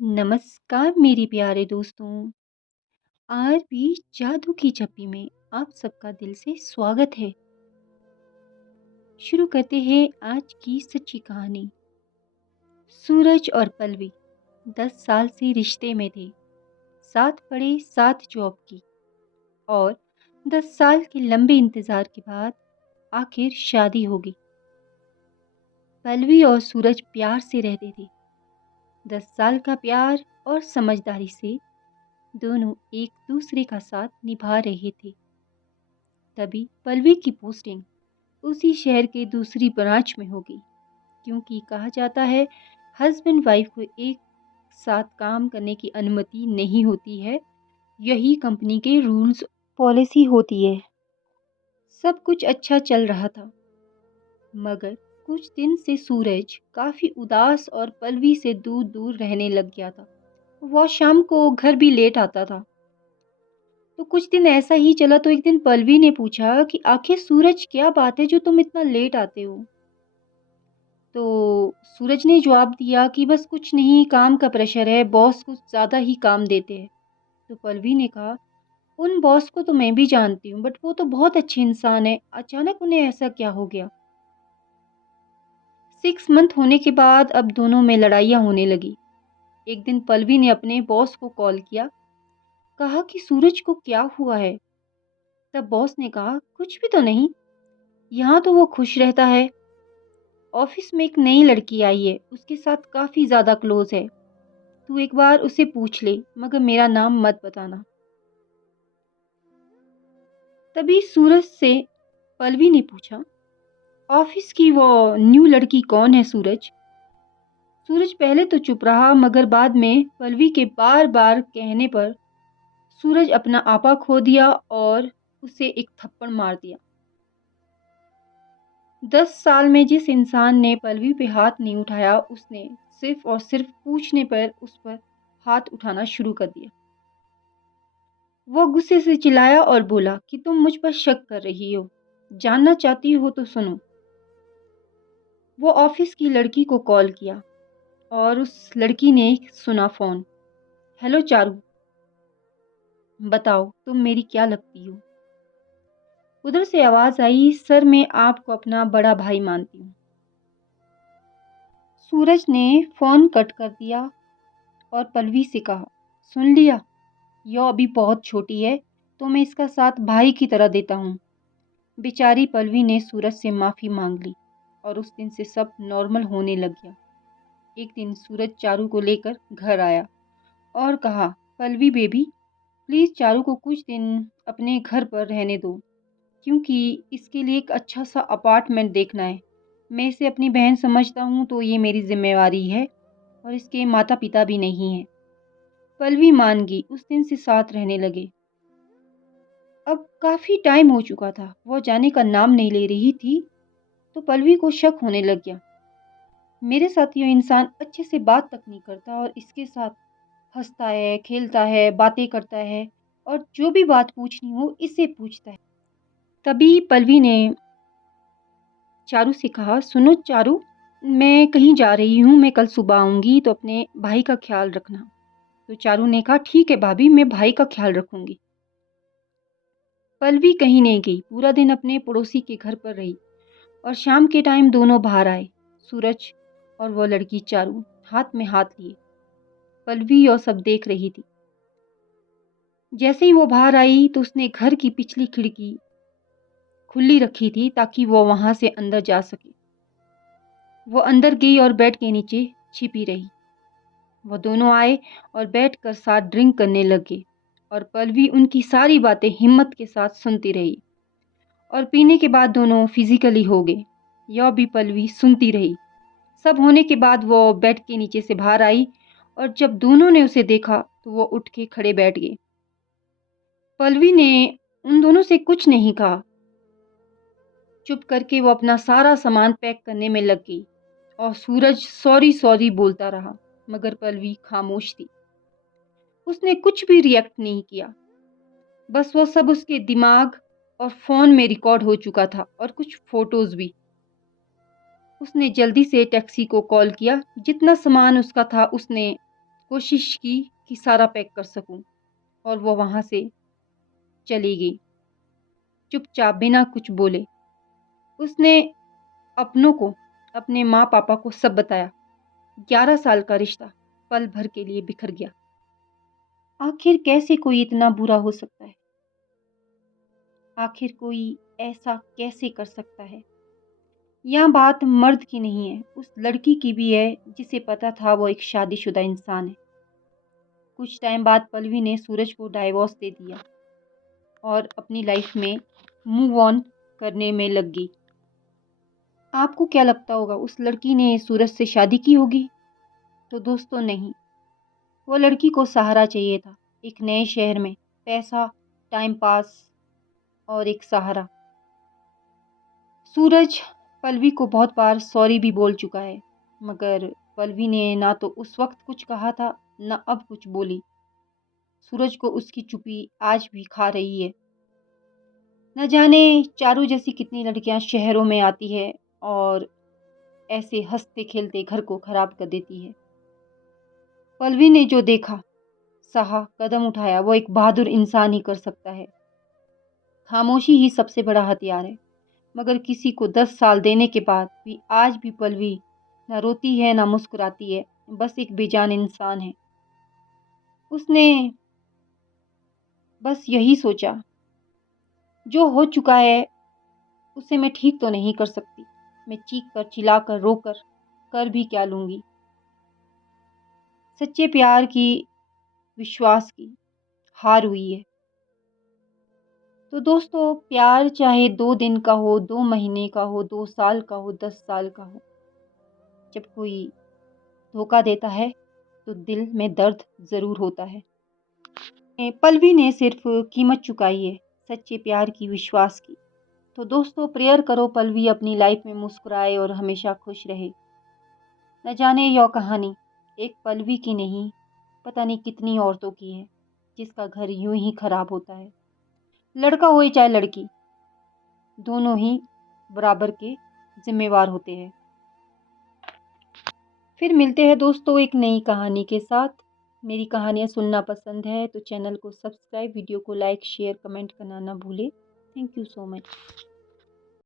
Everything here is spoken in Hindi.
नमस्कार मेरे प्यारे दोस्तों। आज भी जादू की झप्पी में आप सबका दिल से स्वागत है। शुरू करते हैं आज की सच्ची कहानी। सूरज और पल्लवी 10 साल से रिश्ते में थे। साथ पढ़े, साथ जॉब की और 10 साल के लंबे इंतजार के बाद आखिर शादी हो गई। पल्लवी और सूरज प्यार से रहते थे। 10 साल का प्यार और समझदारी से दोनों एक दूसरे का साथ निभा रहे थे। तभी पल्लवी की पोस्टिंग उसी शहर के दूसरी ब्रांच में हो गई, क्योंकि कहा जाता है हस्बैंड वाइफ को एक साथ काम करने की अनुमति नहीं होती है। यही कंपनी के रूल्स पॉलिसी होती है। सब कुछ अच्छा चल रहा था, मगर कुछ दिन से सूरज काफी उदास और पल्लवी से दूर दूर रहने लग गया था। वह शाम को घर भी लेट आता था। तो कुछ दिन ऐसा ही चला तो एक दिन पल्लवी ने पूछा कि आखिर सूरज क्या बात है जो तुम इतना लेट आते हो। तो सूरज ने जवाब दिया कि बस कुछ नहीं, काम का प्रेशर है, बॉस कुछ ज़्यादा ही काम देते हैं। तो पल्लवी ने कहा, उन बॉस को तो मैं भी जानती हूँ, बट वो तो बहुत अच्छे इंसान है, अचानक उन्हें ऐसा क्या हो गया। 6 मंथ होने के बाद अब दोनों में लड़ाइयाँ होने लगी। एक दिन पल्लवी ने अपने बॉस को कॉल किया, कहा कि सूरज को क्या हुआ है। तब बॉस ने कहा, कुछ भी तो नहीं, यहाँ तो वो खुश रहता है। ऑफिस में एक नई लड़की आई है, उसके साथ काफ़ी ज़्यादा क्लोज है। तू एक बार उसे पूछ ले, मगर मेरा नाम मत बताना। तभी सूरज से पल्लवी ने पूछा, ऑफिस की वो न्यू लड़की कौन है सूरज। सूरज पहले तो चुप रहा, मगर बाद में पल्लवी के बार बार कहने पर सूरज अपना आपा खो दिया और उसे एक थप्पड़ मार दिया। 10 साल में जिस इंसान ने पल्लवी पे हाथ नहीं उठाया, उसने सिर्फ और सिर्फ पूछने पर उस पर हाथ उठाना शुरू कर दिया। वो गुस्से से चिल्लाया और बोला कि तुम मुझ पर शक कर रही हो, जानना चाहती हो तो सुनो। वो ऑफिस की लड़की को कॉल किया और उस लड़की ने सुना फोन। हेलो चारू, बताओ तुम मेरी क्या लगती हो। उधर से आवाज आई, सर मैं आपको अपना बड़ा भाई मानती हूँ। सूरज ने फोन कट कर दिया और पल्लवी से कहा, सुन लिया, यह अभी बहुत छोटी है, तो मैं इसका साथ भाई की तरह देता हूँ। बेचारी पल्लवी ने सूरज से माफ़ी मांग ली और उस दिन से सब नॉर्मल होने लग गया। एक दिन सूरज चारू को लेकर घर आया और कहा, पल्लवी बेबी, प्लीज़ चारू को कुछ दिन अपने घर पर रहने दो, क्योंकि इसके लिए एक अच्छा सा अपार्टमेंट देखना है। मैं इसे अपनी बहन समझता हूँ, तो ये मेरी जिम्मेवारी है और इसके माता पिता भी नहीं हैं। पल्लवी मान गई, उस दिन से साथ रहने लगे। अब काफ़ी टाइम हो चुका था, वह जाने का नाम नहीं ले रही थी। तो पल्लवी को शक होने लग गया, मेरे साथ ये इंसान अच्छे से बात तक नहीं करता और इसके साथ हंसता है, खेलता है, बातें करता है और जो भी बात पूछनी हो इससे पूछता है। तभी पल्लवी ने चारू से कहा, सुनो चारू, मैं कहीं जा रही हूँ, मैं कल सुबह आऊँगी, तो अपने भाई का ख्याल रखना। तो चारू ने कहा, ठीक है भाभी, मैं भाई का ख्याल रखूंगी। पल्लवी कहीं नहीं गई, पूरा दिन अपने पड़ोसी के घर पर रही और शाम के टाइम दोनों बाहर आए। सूरज और वो लड़की चारू हाथ में हाथ लिए। पल्लवी और सब देख रही थी। जैसे ही वो बाहर आई तो उसने घर की पिछली खिड़की खुली रखी थी ताकि वो वहां से अंदर जा सके। वो अंदर गई और बेड के नीचे छिपी रही। वो दोनों आए और बैठकर साथ ड्रिंक करने लगे और पल्लवी उनकी सारी बातें हिम्मत के साथ सुनती रही और पीने के बाद दोनों फिजिकली हो गए। यह भी पल्लवी सुनती रही। सब होने के बाद वो बेड के नीचे से बाहर आई और जब दोनों ने उसे देखा तो वो उठ के खड़े बैठ गए। पल्लवी ने उन दोनों से कुछ नहीं कहा। चुप करके वो अपना सारा सामान पैक करने में लग गई और सूरज सॉरी सॉरी बोलता रहा, मगर पल्लवी खामोश थी। उसने कुछ भी रिएक्ट नहीं किया। बस वो सब उसके दिमाग और फोन में रिकॉर्ड हो चुका था और कुछ फोटोज भी। उसने जल्दी से टैक्सी को कॉल किया। जितना सामान उसका था उसने कोशिश की कि सारा पैक कर सकूं और वो वहाँ से चली गई, चुपचाप बिना कुछ बोले। उसने अपनों को, अपने माँ-पापा को सब बताया। 11 साल का रिश्ता पल भर के लिए बिखर गया। आखिर कैसे कोई इतना बुरा हो सकता है? आखिर कोई ऐसा कैसे कर सकता है? यहाँ बात मर्द की नहीं है, उस लड़की की भी है जिसे पता था वो एक शादीशुदा इंसान है। कुछ टाइम बाद पल्लवी ने सूरज को डाइवोर्स दे दिया और अपनी लाइफ में मूव ऑन करने में लग गई। आपको क्या लगता होगा, उस लड़की ने सूरज से शादी की होगी? तो दोस्तों नहीं, वो लड़की को सहारा चाहिए था। एक नए शहर में पैसा, टाइम पास और एक सहारा। सूरज पल्लवी को बहुत बार सॉरी भी बोल चुका है, मगर पल्लवी ने ना तो उस वक्त कुछ कहा था, ना अब कुछ बोली। सूरज को उसकी चुप्पी आज भी खा रही है। न जाने चारू जैसी कितनी लड़कियां शहरों में आती है और ऐसे हंसते खेलते घर को खराब कर देती है। पल्लवी ने जो देखा, सहा, कदम उठाया, वो एक बहादुर इंसान ही कर सकता है। खामोशी ही सबसे बड़ा हथियार है। मगर किसी को 10 साल देने के बाद भी आज भी पल्लवी न रोती है न मुस्कुराती है, बस एक बेजान इंसान है। उसने बस यही सोचा, जो हो चुका है उसे मैं ठीक तो नहीं कर सकती। मैं चीख कर, चिल्ला कर, रो कर भी क्या लूंगी। सच्चे प्यार की, विश्वास की हार हुई है। तो दोस्तों, प्यार चाहे 2 दिन का हो, 2 महीने का हो, 2 साल का हो, 10 साल का हो, जब कोई धोखा देता है तो दिल में दर्द ज़रूर होता है। पल्लवी ने सिर्फ कीमत चुकाई है, सच्चे प्यार की, विश्वास की। तो दोस्तों, प्रेयर करो पल्लवी अपनी लाइफ में मुस्कुराए और हमेशा खुश रहे। न जाने यह कहानी एक पल्लवी की नहीं, पता नहीं कितनी औरतों की है, जिसका घर यूं ही खराब होता है। लड़का हो या चाहे लड़की, दोनों ही बराबर के जिम्मेवार होते हैं। फिर मिलते हैं दोस्तों एक नई कहानी के साथ। मेरी कहानियाँ सुनना पसंद है तो चैनल को सब्सक्राइब, वीडियो को लाइक, शेयर, कमेंट करना ना भूलें। Thank you so much.